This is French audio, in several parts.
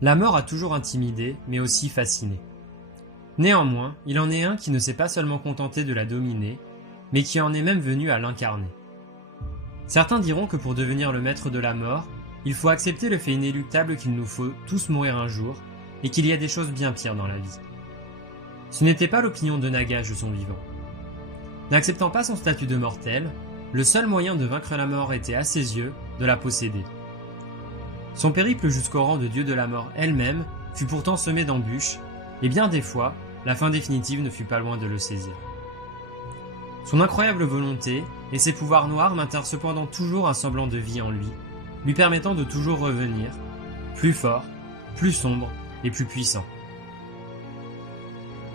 La mort a toujours intimidé, mais aussi fasciné. Néanmoins, il en est un qui ne s'est pas seulement contenté de la dominer, mais qui en est même venu à l'incarner. Certains diront que pour devenir le maître de la mort, il faut accepter le fait inéluctable qu'il nous faut tous mourir un jour, et qu'il y a des choses bien pires dans la vie. Ce n'était pas l'opinion de Nagash de son vivant. N'acceptant pas son statut de mortel, le seul moyen de vaincre la mort était, à ses yeux, de la posséder. Son périple jusqu'au rang de dieu de la mort elle-même fut pourtant semé d'embûches, et bien des fois, la fin définitive ne fut pas loin de le saisir. Son incroyable volonté et ses pouvoirs noirs maintinrent cependant toujours un semblant de vie en lui permettant de toujours revenir, plus fort, plus sombre et plus puissant.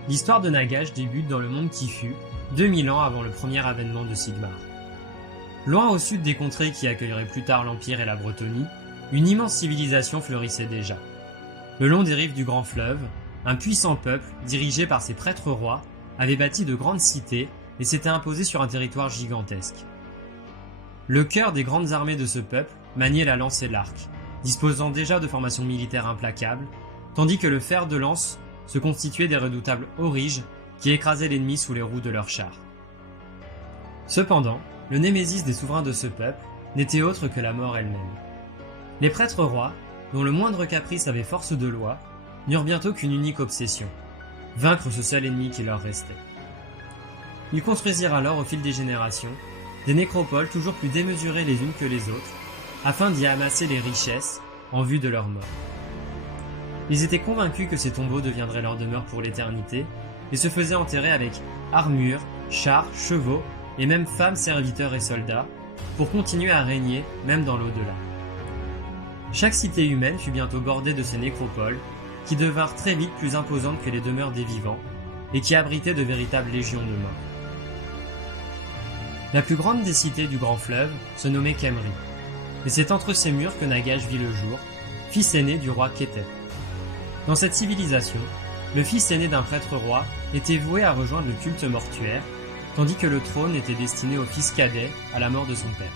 L'histoire de Nagash débute dans le monde qui fut, 2000 ans avant le premier avènement de Sigmar. Loin au sud des contrées qui accueilleraient plus tard l'Empire et la Bretonie, une immense civilisation fleurissait déjà. Le long des rives du grand fleuve, un puissant peuple, dirigé par ses prêtres rois, avait bâti de grandes cités et s'était imposé sur un territoire gigantesque. Le cœur des grandes armées de ce peuple maniait la lance et l'arc, disposant déjà de formations militaires implacables, tandis que le fer de lance se constituait des redoutables auriges qui écrasaient l'ennemi sous les roues de leurs chars. Cependant, le némésis des souverains de ce peuple n'était autre que la mort elle-même. Les prêtres rois, dont le moindre caprice avait force de loi, n'eurent bientôt qu'une unique obsession, vaincre ce seul ennemi qui leur restait. Ils construisirent alors au fil des générations des nécropoles toujours plus démesurées les unes que les autres, afin d'y amasser les richesses en vue de leur mort. Ils étaient convaincus que ces tombeaux deviendraient leur demeure pour l'éternité, et se faisaient enterrer avec armures, chars, chevaux, et même femmes, serviteurs et soldats, pour continuer à régner même dans l'au-delà. Chaque cité humaine fut bientôt bordée de ces nécropoles, qui devinrent très vite plus imposantes que les demeures des vivants, et qui abritaient de véritables légions de morts. La plus grande des cités du grand fleuve se nommait Khemri, et c'est entre ces murs que Nagash vit le jour, fils aîné du roi Ketep. Dans cette civilisation, le fils aîné d'un prêtre roi était voué à rejoindre le culte mortuaire, tandis que le trône était destiné au fils cadet à la mort de son père.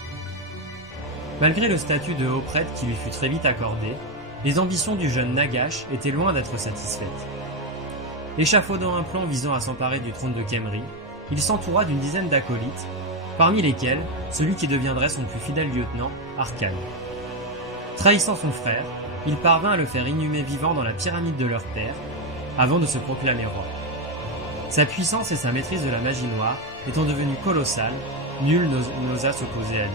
Malgré le statut de haut prêtre qui lui fut très vite accordé, les ambitions du jeune Nagash étaient loin d'être satisfaites. Échafaudant un plan visant à s'emparer du trône de Khemri, il s'entoura d'une dizaine d'acolytes, parmi lesquels celui qui deviendrait son plus fidèle lieutenant, Arcane. Trahissant son frère, il parvint à le faire inhumer vivant dans la pyramide de leur père, avant de se proclamer roi. Sa puissance et sa maîtrise de la magie noire étant devenues colossales, nul n'osa s'opposer à lui.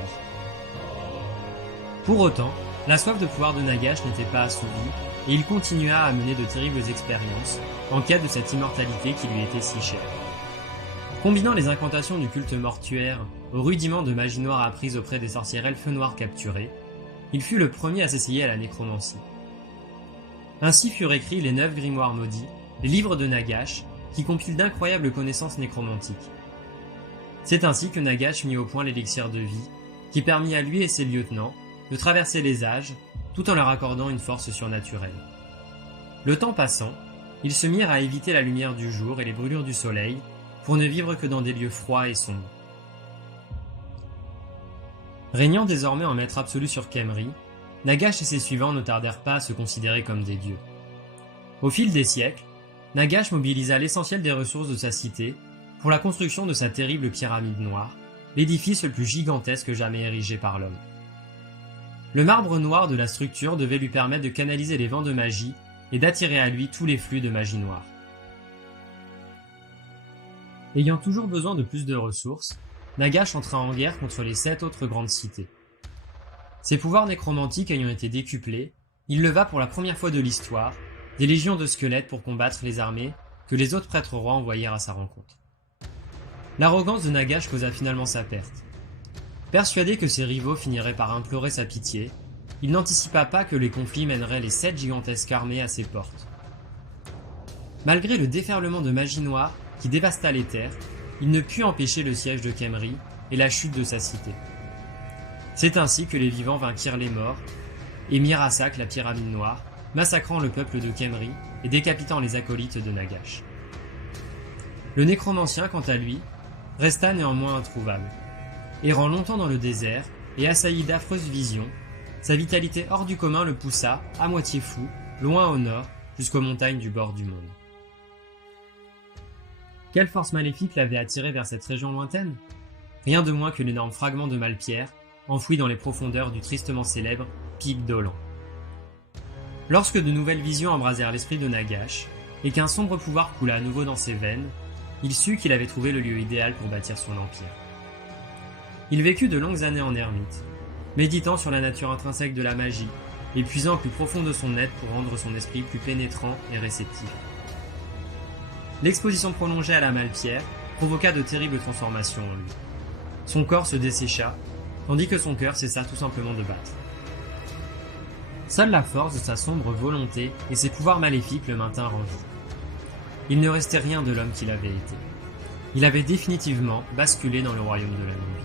Pour autant, la soif de pouvoir de Nagash n'était pas assouvie, et il continua à mener de terribles expériences en quête de cette immortalité qui lui était si chère. Combinant les incantations du culte mortuaire aux rudiments de magie noire apprise auprès des sorcières elfes noirs capturés, il fut le premier à s'essayer à la nécromancie. Ainsi furent écrits les 9 grimoires maudits, les livres de Nagash, qui compilent d'incroyables connaissances nécromantiques. C'est ainsi que Nagash mit au point l'élixir de vie, qui permit à lui et ses lieutenants de traverser les âges, tout en leur accordant une force surnaturelle. Le temps passant, ils se mirent à éviter la lumière du jour et les brûlures du soleil, pour ne vivre que dans des lieux froids et sombres. Régnant désormais en maître absolu sur Khemri, Nagash et ses suivants ne tardèrent pas à se considérer comme des dieux. Au fil des siècles, Nagash mobilisa l'essentiel des ressources de sa cité pour la construction de sa terrible pyramide noire, l'édifice le plus gigantesque jamais érigé par l'homme. Le marbre noir de la structure devait lui permettre de canaliser les vents de magie et d'attirer à lui tous les flux de magie noire. Ayant toujours besoin de plus de ressources, Nagash entra en guerre contre les 7 autres grandes cités. Ses pouvoirs nécromantiques ayant été décuplés, il leva pour la première fois de l'histoire des légions de squelettes pour combattre les armées que les autres prêtres rois envoyèrent à sa rencontre. L'arrogance de Nagash causa finalement sa perte. Persuadé que ses rivaux finiraient par implorer sa pitié, il n'anticipa pas que les conflits mèneraient les 7 gigantesques armées à ses portes. Malgré le déferlement de magie noire qui dévasta les terres, il ne put empêcher le siège de Khemri et la chute de sa cité. C'est ainsi que les vivants vainquirent les morts et mirent à sac la pyramide noire, massacrant le peuple de Khemri et décapitant les acolytes de Nagash. Le nécromancien, quant à lui, resta néanmoins introuvable. Errant longtemps dans le désert et assailli d'affreuses visions, sa vitalité hors du commun le poussa, à moitié fou, loin au nord, jusqu'aux montagnes du bord du monde. Quelle force maléfique l'avait attiré vers cette région lointaine? Rien de moins que l'énorme fragment de Malpierre, enfoui dans les profondeurs du tristement célèbre pic d'Olan. Lorsque de nouvelles visions embrasèrent l'esprit de Nagash, et qu'un sombre pouvoir coula à nouveau dans ses veines, il sut qu'il avait trouvé le lieu idéal pour bâtir son empire. Il vécut de longues années en ermite, méditant sur la nature intrinsèque de la magie, et puisant au plus profond de son être pour rendre son esprit plus pénétrant et réceptif. L'exposition prolongée à la Malpierre provoqua de terribles transformations en lui. Son corps se dessécha, tandis que son cœur cessa tout simplement de battre. Seule la force de sa sombre volonté et ses pouvoirs maléfiques le maintinrent en vie. Il ne restait rien de l'homme qu'il avait été. Il avait définitivement basculé dans le royaume de la non-vie.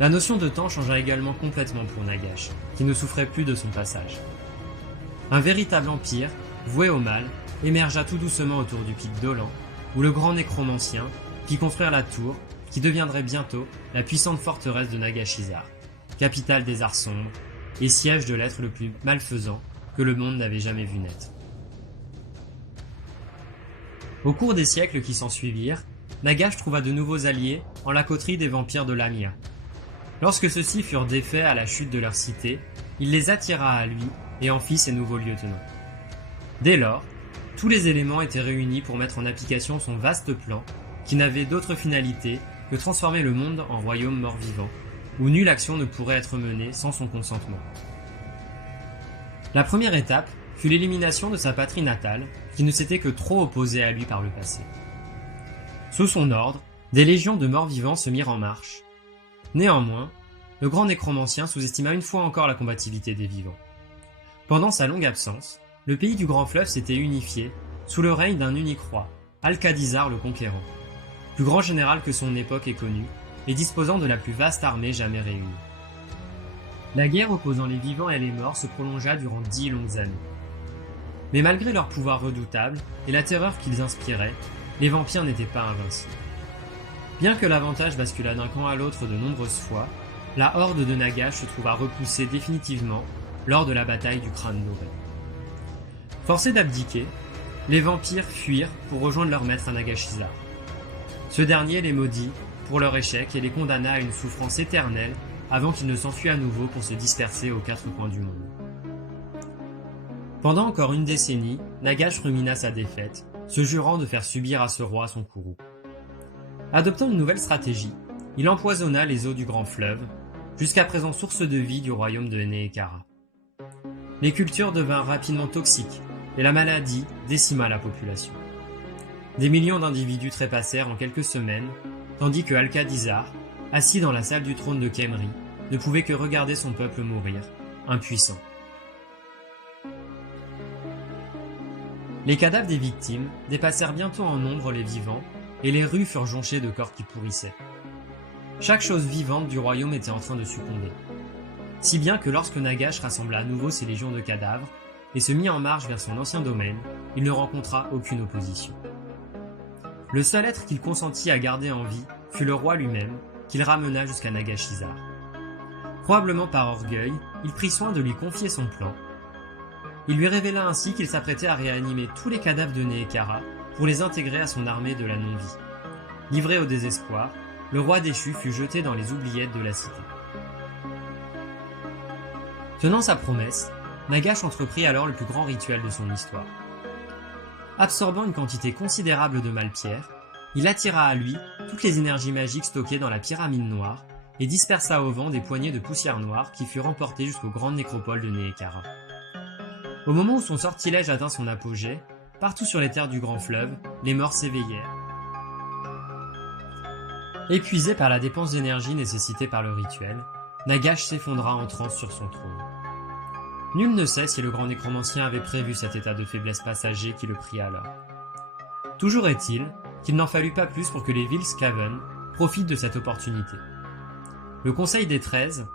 La notion de temps changea également complètement pour Nagash, qui ne souffrait plus de son passage. Un véritable empire, voué au mal, émergea tout doucement autour du pic d'Olan, où le grand nécromancien fit construire la tour qui deviendrait bientôt la puissante forteresse de Nagashizar, capitale des arts sombres et siège de l'être le plus malfaisant que le monde n'avait jamais vu naître. Au cours des siècles qui s'ensuivirent, Nagash trouva de nouveaux alliés en la coterie des vampires de Lamia. Lorsque ceux-ci furent défaits à la chute de leur cité, il les attira à lui et en fit ses nouveaux lieutenants. Dès lors, tous les éléments étaient réunis pour mettre en application son vaste plan qui n'avait d'autre finalité que transformer le monde en royaume mort-vivant, où nulle action ne pourrait être menée sans son consentement. La première étape fut l'élimination de sa patrie natale, qui ne s'était que trop opposée à lui par le passé. Sous son ordre, des légions de morts-vivants se mirent en marche. Néanmoins, le grand nécromancien sous-estima une fois encore la combativité des vivants. Pendant sa longue absence, le pays du Grand Fleuve s'était unifié sous le règne d'un unique roi, Alcadizar le Conquérant, plus grand général que son époque ait connu et disposant de la plus vaste armée jamais réunie. La guerre opposant les vivants et les morts se prolongea durant 10 longues années. Mais malgré leur pouvoir redoutable et la terreur qu'ils inspiraient, les vampires n'étaient pas invincibles. Bien que l'avantage basculât d'un camp à l'autre de nombreuses fois, la horde de Nagash se trouva repoussée définitivement lors de la bataille du Crâne Doré. Forcés d'abdiquer, les vampires fuirent pour rejoindre leur maître à Nagashizar. Ce dernier les maudit pour leur échec et les condamna à une souffrance éternelle avant qu'ils ne s'enfuient à nouveau pour se disperser aux 4 coins du monde. Pendant encore une décennie, Nagash rumina sa défaite, se jurant de faire subir à ce roi son courroux. Adoptant une nouvelle stratégie, il empoisonna les eaux du grand fleuve, jusqu'à présent source de vie du royaume de Neekara. Les cultures devinrent rapidement toxiques et la maladie décima la population. Des millions d'individus trépassèrent en quelques semaines, tandis que Alcadizar, assis dans la salle du trône de Khemri, ne pouvait que regarder son peuple mourir, impuissant. Les cadavres des victimes dépassèrent bientôt en nombre les vivants, et les rues furent jonchées de corps qui pourrissaient. Chaque chose vivante du royaume était en train de succomber. Si bien que lorsque Nagash rassembla à nouveau ses légions de cadavres, et se mit en marche vers son ancien domaine, il ne rencontra aucune opposition. Le seul être qu'il consentit à garder en vie fut le roi lui-même, qu'il ramena jusqu'à Nagashizar. Probablement par orgueil, il prit soin de lui confier son plan. Il lui révéla ainsi qu'il s'apprêtait à réanimer tous les cadavres de Neekara pour les intégrer à son armée de la non-vie. Livré au désespoir, le roi déchu fut jeté dans les oubliettes de la cité. Tenant sa promesse, Nagash entreprit alors le plus grand rituel de son histoire. Absorbant une quantité considérable de Malpierre, il attira à lui toutes les énergies magiques stockées dans la pyramide noire et dispersa au vent des poignées de poussière noire qui furent emportées jusqu'aux grandes nécropoles de Neekara. Au moment où son sortilège atteint son apogée, partout sur les terres du grand fleuve, les morts s'éveillèrent. Épuisé par la dépense d'énergie nécessitée par le rituel, Nagash s'effondra en transe sur son trône. Nul ne sait si le grand nécromancien avait prévu cet état de faiblesse passager qui le prit alors. Toujours est-il qu'il n'en fallut pas plus pour que les villes Skaven profitent de cette opportunité. Le Conseil des 13,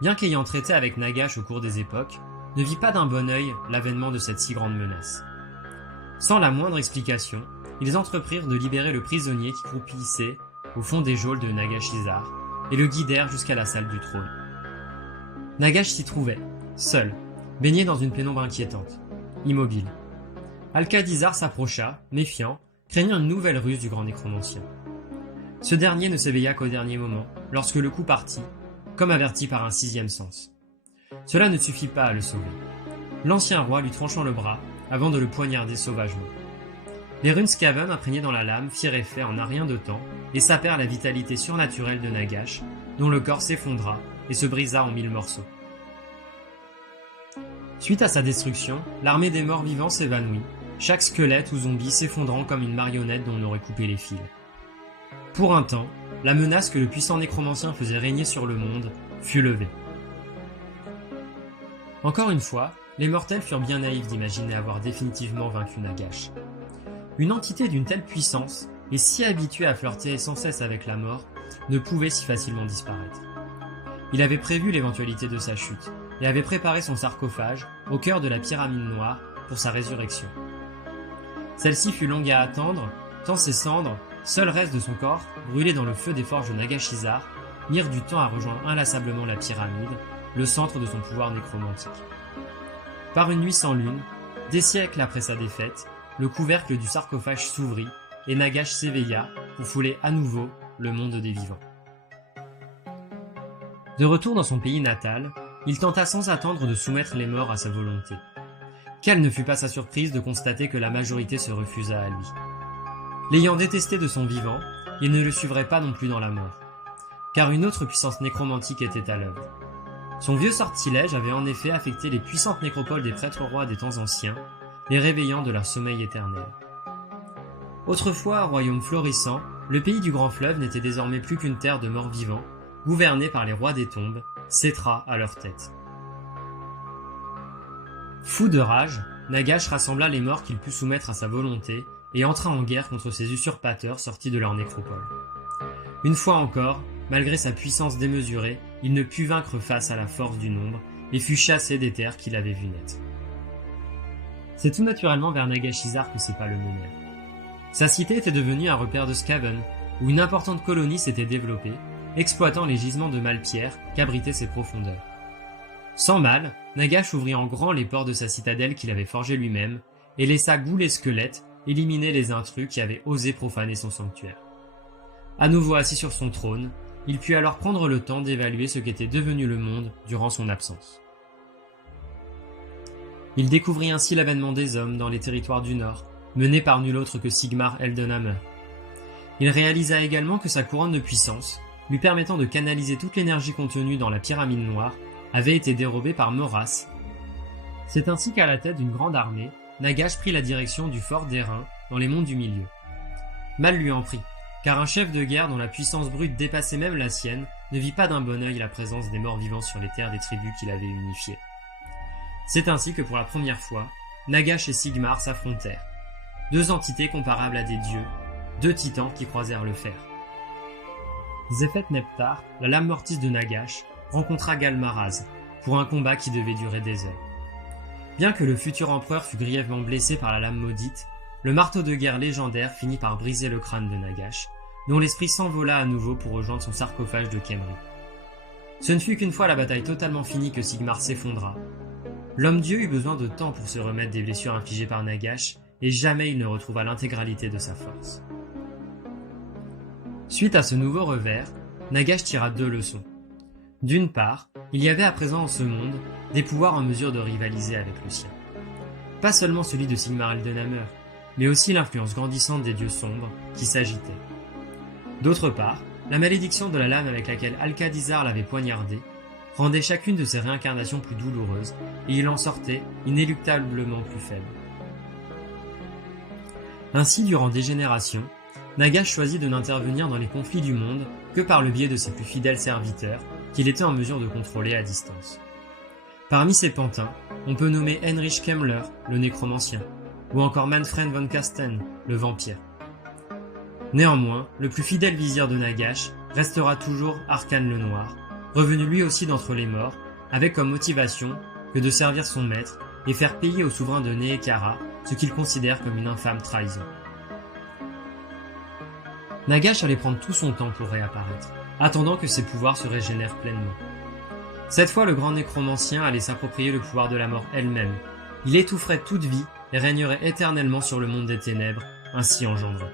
bien qu'ayant traité avec Nagash au cours des époques, ne vit pas d'un bon œil l'avènement de cette si grande menace. Sans la moindre explication, ils entreprirent de libérer le prisonnier qui croupissait au fond des geôles de Nagashizar et le guidèrent jusqu'à la salle du trône. Nagash s'y trouvait, seul, baigné dans une pénombre inquiétante, immobile. Alcadizar s'approcha, méfiant, craignant une nouvelle ruse du grand nécromancien. Ce dernier ne s'éveilla qu'au dernier moment, lorsque le coup partit, comme averti par un sixième sens. Cela ne suffit pas à le sauver. L'ancien roi lui tranchant le bras avant de le poignarder sauvagement. Les runes Skaven imprégnées dans la lame firent effet en un rien de temps et sapèrent la vitalité surnaturelle de Nagash, dont le corps s'effondra et se brisa en 1000 morceaux. Suite à sa destruction, l'armée des morts vivants s'évanouit, chaque squelette ou zombie s'effondrant comme une marionnette dont on aurait coupé les fils. Pour un temps, la menace que le puissant nécromancien faisait régner sur le monde fut levée. Encore une fois, les mortels furent bien naïfs d'imaginer avoir définitivement vaincu Nagash. Une entité d'une telle puissance, et si habituée à flirter sans cesse avec la mort, ne pouvait si facilement disparaître. Il avait prévu l'éventualité de sa chute, et avait préparé son sarcophage au cœur de la pyramide noire pour sa résurrection. Celle-ci fut longue à attendre, tant ses cendres, seuls restes de son corps, brûlés dans le feu des forges de Nagashizar, mirent du temps à rejoindre inlassablement la pyramide, le centre de son pouvoir nécromantique. Par une nuit sans lune, des siècles après sa défaite, le couvercle du sarcophage s'ouvrit et Nagash s'éveilla pour fouler à nouveau le monde des vivants. De retour dans son pays natal, il tenta sans attendre de soumettre les morts à sa volonté. Quelle ne fut pas sa surprise de constater que la majorité se refusa à lui. L'ayant détesté de son vivant, il ne le suivrait pas non plus dans la mort, car une autre puissance nécromantique était à l'œuvre. Son vieux sortilège avait en effet affecté les puissantes nécropoles des prêtres rois des temps anciens, les réveillant de leur sommeil éternel. Autrefois royaume florissant, le pays du grand fleuve n'était désormais plus qu'une terre de morts vivants, gouvernée par les rois des tombes, Cetra à leur tête. Fou de rage, Nagash rassembla les morts qu'il put soumettre à sa volonté et entra en guerre contre ces usurpateurs sortis de leur nécropole. Une fois encore, malgré sa puissance démesurée, il ne put vaincre face à la force du nombre et fut chassé des terres qu'il avait vues naître. C'est tout naturellement vers Nagashizar que ses pas le menèrent. Sa cité était devenue un repère de Skaven, où une importante colonie s'était développée, exploitant les gisements de malpierre qu'abritaient ses profondeurs. Sans mal, Nagash ouvrit en grand les ports de sa citadelle qu'il avait forgée lui-même, et laissa gouler squelettes éliminer les intrus qui avaient osé profaner son sanctuaire. À nouveau assis sur son trône, il put alors prendre le temps d'évaluer ce qu'était devenu le monde durant son absence. Il découvrit ainsi l'avènement des hommes dans les territoires du Nord, mené par nul autre que Sigmar Eldenhammer. Il réalisa également que sa couronne de puissance, lui permettant de canaliser toute l'énergie contenue dans la pyramide noire, avait été dérobée par Moras. C'est ainsi qu'à la tête d'une grande armée, Nagash prit la direction du fort d'Airain dans les monts du Milieu. Mal lui en prit, car un chef de guerre dont la puissance brute dépassait même la sienne ne vit pas d'un bon œil la présence des morts vivants sur les terres des tribus qu'il avait unifiées. C'est ainsi que pour la première fois, Nagash et Sigmar s'affrontèrent. Deux entités comparables à des dieux, deux titans qui croisèrent le fer. Zephet Neptar, la lame mortis de Nagash, rencontra Galmaraz pour un combat qui devait durer des heures. Bien que le futur empereur fût grièvement blessé par la lame maudite, le marteau de guerre légendaire finit par briser le crâne de Nagash, dont l'esprit s'envola à nouveau pour rejoindre son sarcophage de Khemri. Ce ne fut qu'une fois la bataille totalement finie que Sigmar s'effondra. L'homme-dieu eut besoin de temps pour se remettre des blessures infligées par Nagash, et jamais il ne retrouva l'intégralité de sa force. Suite à ce nouveau revers, Nagash tira deux leçons. D'une part, il y avait à présent en ce monde des pouvoirs en mesure de rivaliser avec le sien. Pas seulement celui de Sigmar Eldenhammer, mais aussi l'influence grandissante des dieux sombres qui s'agitaient. D'autre part, la malédiction de la lame avec laquelle Alcadizar l'avait poignardé rendait chacune de ses réincarnations plus douloureuses, et il en sortait inéluctablement plus faible. Ainsi, durant des générations, Nagash choisit de n'intervenir dans les conflits du monde que par le biais de ses plus fidèles serviteurs, qu'il était en mesure de contrôler à distance. Parmi ces pantins, on peut nommer Heinrich Kemmler, le nécromancien, ou encore Manfred von Kasten, le vampire. Néanmoins, le plus fidèle vizir de Nagash restera toujours Arkhan le Noir, revenu lui aussi d'entre les morts, avec comme motivation que de servir son maître et faire payer au souverain de Nehekhara ce qu'il considère comme une infâme trahison. Nagash allait prendre tout son temps pour réapparaître, attendant que ses pouvoirs se régénèrent pleinement. Cette fois, le grand nécromancien allait s'approprier le pouvoir de la mort elle-même. Il étoufferait toute vie et régnerait éternellement sur le monde des ténèbres, ainsi engendré.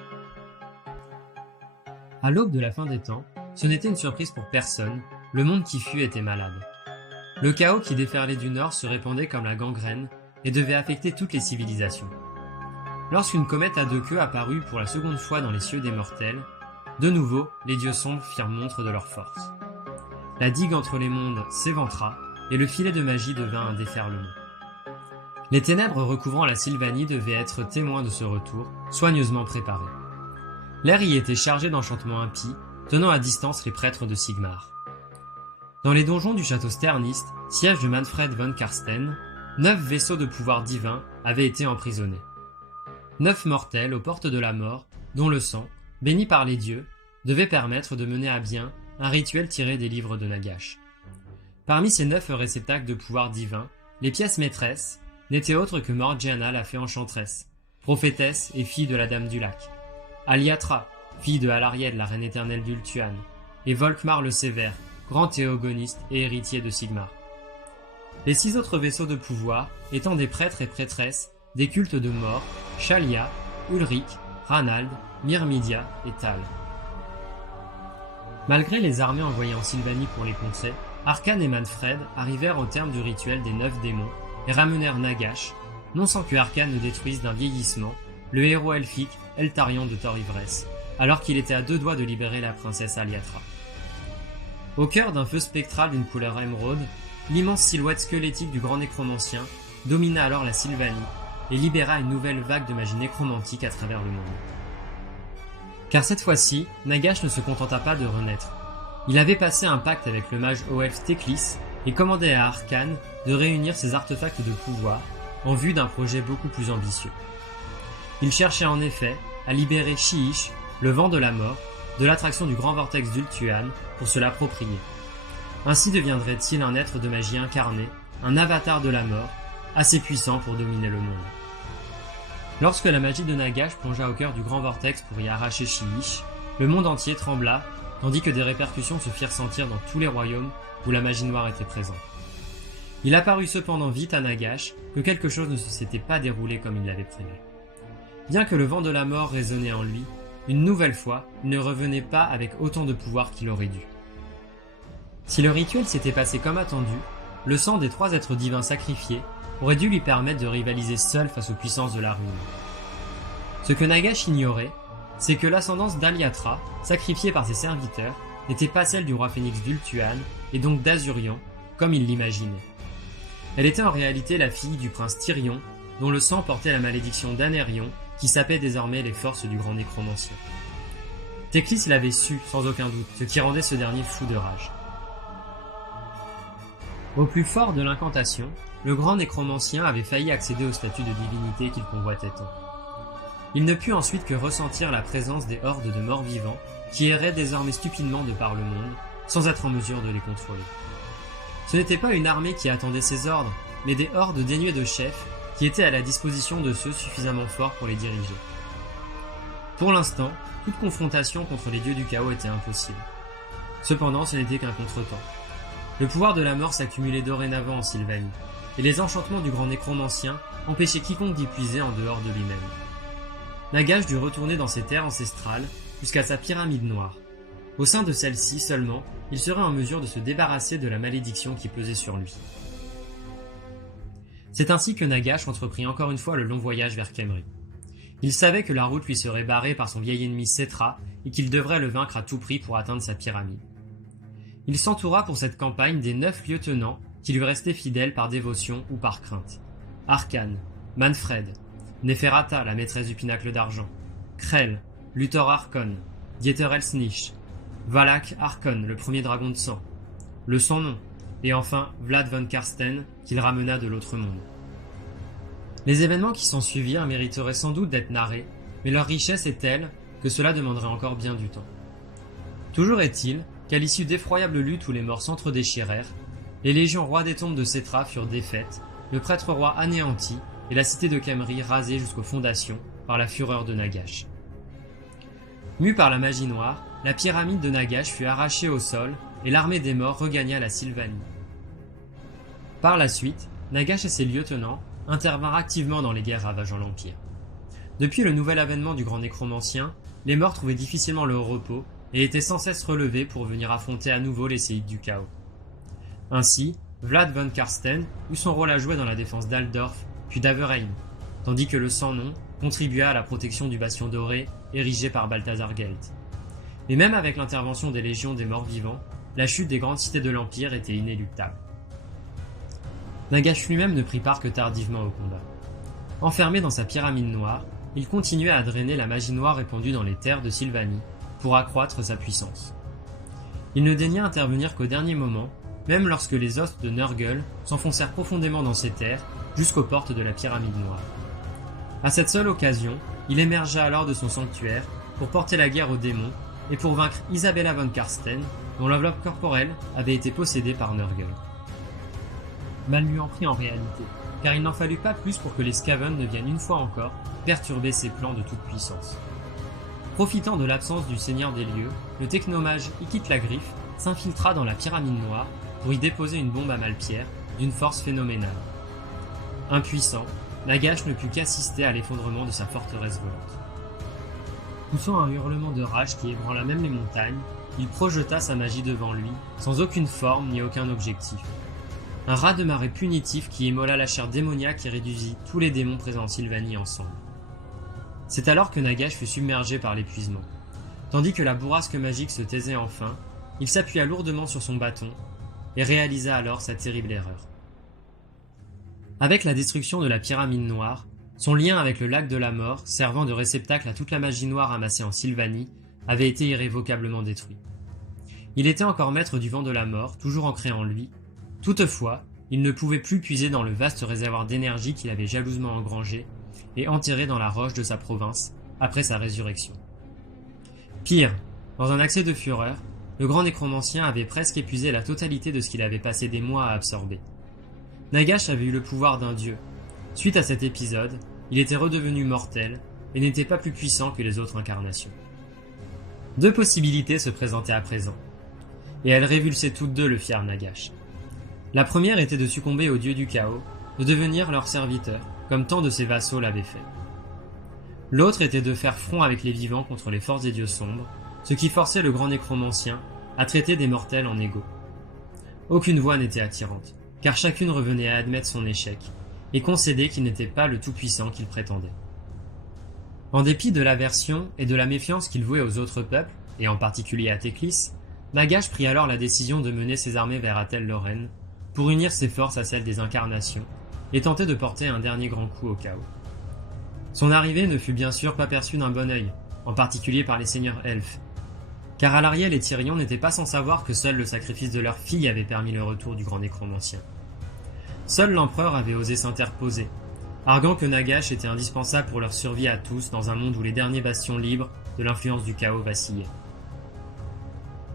À l'aube de la fin des temps, ce n'était une surprise pour personne, le monde qui fut était malade. Le chaos qui déferlait du nord se répandait comme la gangrène et devait affecter toutes les civilisations. Lorsqu'une comète à 2 queues apparut pour la seconde fois dans les cieux des mortels, de nouveau, les dieux sombres firent montre de leur force. La digue entre les mondes s'éventra et le filet de magie devint un déferlement. Les ténèbres recouvrant la Sylvanie devaient être témoins de ce retour, soigneusement préparés. L'air y était chargé d'enchantements impies, tenant à distance les prêtres de Sigmar. Dans les donjons du château Sternist, siège de Manfred von Karsten, 9 vaisseaux de pouvoir divin avaient été emprisonnés. 9 mortels aux portes de la mort, dont le sang, béni par les dieux, devait permettre de mener à bien un rituel tiré des livres de Nagash. Parmi ces 9 réceptacles de pouvoir divin, les pièces maîtresses n'étaient autres que Morgiana la fée enchanteresse, prophétesse et fille de la Dame du Lac, Aliatra, fille de Alarielle la reine éternelle d'Ultuan, et Volkmar le Sévère, grand théogoniste et héritier de Sigmar. Les 6 autres vaisseaux de pouvoir étant des prêtres et prêtresses des cultes de mort, Shalia, Ulrich, Ranald, Myrmidia et Tal. Malgré les armées envoyées en Sylvanie pour les contrer, Arkhan et Manfred arrivèrent au terme du rituel des 9 démons et ramenèrent Nagash, non sans que Arkhan ne détruise d'un vieillissement le héros elfique Eltarion de Thor-Ivresse, alors qu'il était à 2 doigts de libérer la princesse Aliatra. Au cœur d'un feu spectral d'une couleur émeraude, l'immense silhouette squelettique du grand nécromancien domina alors la Sylvanie et libéra une nouvelle vague de magie nécromantique à travers le monde. Car cette fois-ci, Nagash ne se contenta pas de renaître. Il avait passé un pacte avec le mage Oelf Teclis et commandait à Arkhan de réunir ses artefacts de pouvoir en vue d'un projet beaucoup plus ambitieux. Il cherchait en effet à libérer Shiish, le vent de la mort, de l'attraction du grand vortex d'Ultuan pour se l'approprier. Ainsi deviendrait-il un être de magie incarné, un avatar de la mort, assez puissant pour dominer le monde. Lorsque la magie de Nagash plongea au cœur du grand vortex pour y arracher Shiish, le monde entier trembla, tandis que des répercussions se firent sentir dans tous les royaumes où la magie noire était présente. Il apparut cependant vite à Nagash que quelque chose ne s'était pas déroulé comme il l'avait prévu. Bien que le vent de la mort résonnait en lui, une nouvelle fois, il ne revenait pas avec autant de pouvoir qu'il aurait dû. Si le rituel s'était passé comme attendu, le sang des 3 êtres divins sacrifiés aurait dû lui permettre de rivaliser seul face aux puissances de la ruine. Ce que Nagash ignorait, c'est que l'ascendance d'Aliatra, sacrifiée par ses serviteurs, n'était pas celle du roi phénix d'Ultuan, et donc d'Azurion, comme il l'imaginait. Elle était en réalité la fille du prince Tyrion, dont le sang portait la malédiction d'Anérion, qui sapait désormais les forces du grand nécromancien. Teclis l'avait su, sans aucun doute, ce qui rendait ce dernier fou de rage. Au plus fort de l'incantation, le grand nécromancien avait failli accéder au statut de divinité qu'il convoitait tant. Il ne put ensuite que ressentir la présence des hordes de morts vivants qui erraient désormais stupidement de par le monde, sans être en mesure de les contrôler. Ce n'était pas une armée qui attendait ses ordres, mais des hordes dénuées de chefs qui étaient à la disposition de ceux suffisamment forts pour les diriger. Pour l'instant, toute confrontation contre les dieux du chaos était impossible. Cependant, ce n'était qu'un contretemps. Le pouvoir de la mort s'accumulait dorénavant en Sylvanie, et les enchantements du grand nécromancien empêchaient quiconque d'y puiser en dehors de lui-même. Nagash dut retourner dans ses terres ancestrales jusqu'à sa pyramide noire. Au sein de celle-ci seulement, il serait en mesure de se débarrasser de la malédiction qui pesait sur lui. C'est ainsi que Nagash entreprit encore une fois le long voyage vers Khemri. Il savait que la route lui serait barrée par son vieil ennemi Settra et qu'il devrait le vaincre à tout prix pour atteindre sa pyramide. Il s'entoura pour cette campagne des 9 lieutenants qui lui restaient fidèles par dévotion ou par crainte. Arkhan, Manfred, Neferata, la maîtresse du pinacle d'argent, Krell, Luthor Arkon, Dieter Elsnich, Valak Arkon, le premier dragon de sang, le sans nom, et enfin Vlad von Karsten, qu'il ramena de l'autre monde. Les événements qui s'en suivirent mériteraient sans doute d'être narrés, mais leur richesse est telle que cela demanderait encore bien du temps. Toujours est-il qu'à l'issue d'effroyables luttes où les morts s'entre-déchirèrent, les légions rois des tombes de Settra furent défaites, le prêtre roi anéanti et la cité de Khemri rasée jusqu'aux fondations par la fureur de Nagash. Mue par la magie noire, la pyramide de Nagash fut arrachée au sol et l'armée des morts regagna la Sylvanie. Par la suite, Nagash et ses lieutenants intervinrent activement dans les guerres ravageant l'Empire. Depuis le nouvel avènement du grand nécromancien, les morts trouvaient difficilement le repos et étaient sans cesse relevés pour venir affronter à nouveau les séides du chaos. Ainsi, Vlad von Karsten eut son rôle à jouer dans la défense d'Aldorf puis d'Averheim, tandis que le Sans-Nom contribua à la protection du bastion doré érigé par Balthazar Gelt. Mais même avec l'intervention des légions des morts-vivants, la chute des grandes cités de l'Empire était inéluctable. Nagash lui-même ne prit part que tardivement au combat. Enfermé dans sa pyramide noire, il continuait à drainer la magie noire répandue dans les terres de Sylvanie pour accroître sa puissance. Il ne daigna intervenir qu'au dernier moment, même lorsque les os de Nurgle s'enfoncèrent profondément dans ses terres jusqu'aux portes de la pyramide noire. À cette seule occasion, il émergea alors de son sanctuaire pour porter la guerre aux démons et pour vaincre Isabella von Karsten, dont l'enveloppe corporelle avait été possédée par Nurgle. Mal lui en prit en réalité, car il n'en fallut pas plus pour que les Skaven ne viennent une fois encore perturber ses plans de toute puissance. Profitant de l'absence du seigneur des lieux, le technomage Ikit la Griffe s'infiltra dans la pyramide noire pour y déposer une bombe à Malpierre d'une force phénoménale. Impuissant, Nagash ne put qu'assister à l'effondrement de sa forteresse volante. Poussant un hurlement de rage qui ébranla même les montagnes, il projeta sa magie devant lui, sans aucune forme ni aucun objectif. Un raz-de-marée punitif qui immola la chair démoniaque et réduisit tous les démons présents en Sylvanie ensemble. C'est alors que Nagash fut submergé par l'épuisement. Tandis que la bourrasque magique se taisait enfin, il s'appuya lourdement sur son bâton et réalisa alors sa terrible erreur. Avec la destruction de la pyramide noire, son lien avec le lac de la mort, servant de réceptacle à toute la magie noire amassée en Sylvanie, avait été irrévocablement détruit. Il était encore maître du vent de la mort, toujours ancré en lui. Toutefois, il ne pouvait plus puiser dans le vaste réservoir d'énergie qu'il avait jalousement engrangé et enterré dans la roche de sa province après sa résurrection. Pire, dans un accès de fureur, le grand nécromancien avait presque épuisé la totalité de ce qu'il avait passé des mois à absorber. Nagash avait eu le pouvoir d'un dieu. Suite à cet épisode, il était redevenu mortel et n'était pas plus puissant que les autres incarnations. Deux possibilités se présentaient à présent, et elles révulsaient toutes deux le fier Nagash. La première était de succomber aux dieux du chaos, de devenir leur serviteur, comme tant de ses vassaux l'avaient fait. L'autre était de faire front avec les vivants contre les forces des dieux sombres, ce qui forçait le grand nécromancien à traiter des mortels en égaux. Aucune voix n'était attirante, car chacune revenait à admettre son échec, et concéder qu'il n'était pas le tout-puissant qu'il prétendait. En dépit de l'aversion et de la méfiance qu'il vouait aux autres peuples, et en particulier à Teclis, Nagash prit alors la décision de mener ses armées vers Athel-Lorraine, pour unir ses forces à celles des incarnations, et tenter de porter un dernier grand coup au chaos. Son arrivée ne fut bien sûr pas perçue d'un bon œil, en particulier par les seigneurs elfes, car Alarielle et Tyrion n'étaient pas sans savoir que seul le sacrifice de leur fille avait permis le retour du grand nécromancien. Seul l'empereur avait osé s'interposer, arguant que Nagash était indispensable pour leur survie à tous dans un monde où les derniers bastions libres de l'influence du chaos vacillaient.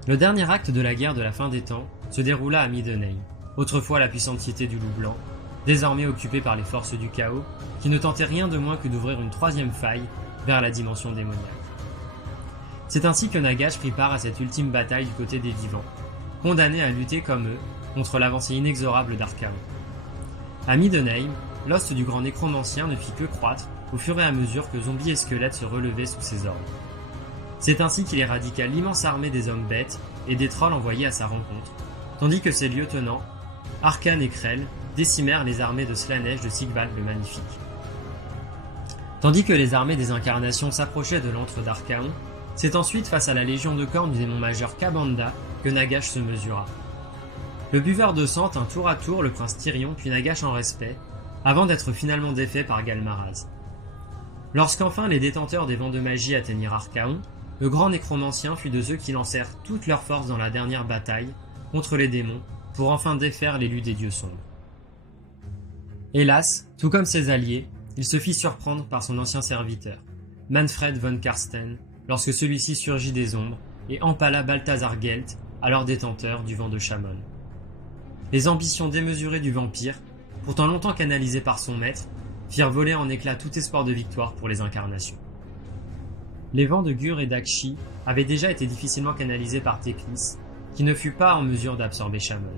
Le dernier acte de la guerre de la fin des temps se déroula à Middenheim, autrefois la puissante cité du Loup Blanc, désormais occupée par les forces du chaos, qui ne tentaient rien de moins que d'ouvrir une troisième faille vers la dimension démoniaque. C'est ainsi que Nagash prit part à cette ultime bataille du côté des vivants, condamné à lutter comme eux contre l'avancée inexorable d'Archaon. À Middenheim, l'ost du grand nécromancien ne fit que croître au fur et à mesure que zombies et squelettes se relevaient sous ses ordres. C'est ainsi qu'il éradiqua l'immense armée des hommes bêtes et des trolls envoyés à sa rencontre, tandis que ses lieutenants, Arcane et Krell, décimèrent les armées de Slanesh de Sigvald le Magnifique. Tandis que les armées des incarnations s'approchaient de l'antre d'Archaon, c'est ensuite face à la légion de cornes du démon majeur Kabanda que Nagash se mesura. Le buveur de sang tint tour à tour le prince Tyrion puis Nagash en respect, avant d'être finalement défait par Galmaraz. Lorsqu'enfin les détenteurs des vents de magie atteignirent Archaon, le grand nécromancien fut de ceux qui lancèrent toutes leurs forces dans la dernière bataille contre les démons pour enfin défaire l'élu des dieux sombres. Hélas, tout comme ses alliés, il se fit surprendre par son ancien serviteur, Manfred von Karsten, lorsque celui-ci surgit des ombres et empala Balthazar Gelt, alors détenteur du vent de Chamon. Les ambitions démesurées du vampire, pourtant longtemps canalisées par son maître, firent voler en éclats tout espoir de victoire pour les incarnations. Les vents de Gur et d'Akshi avaient déjà été difficilement canalisés par Teclis, qui ne fut pas en mesure d'absorber Chamon.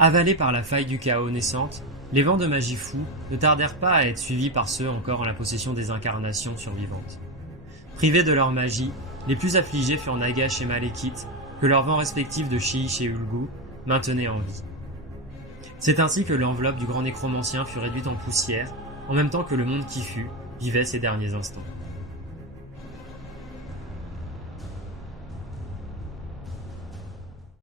Avalés par la faille du chaos naissante, les vents de magie fou ne tardèrent pas à être suivis par ceux encore en la possession des incarnations survivantes. Privés de leur magie, les plus affligés furent Nagash et Malekith, que leurs vents respectifs de Sheesh et Ulgu maintenaient en vie. C'est ainsi que l'enveloppe du grand nécromancien fut réduite en poussière, en même temps que le monde qui fut vivait ses derniers instants.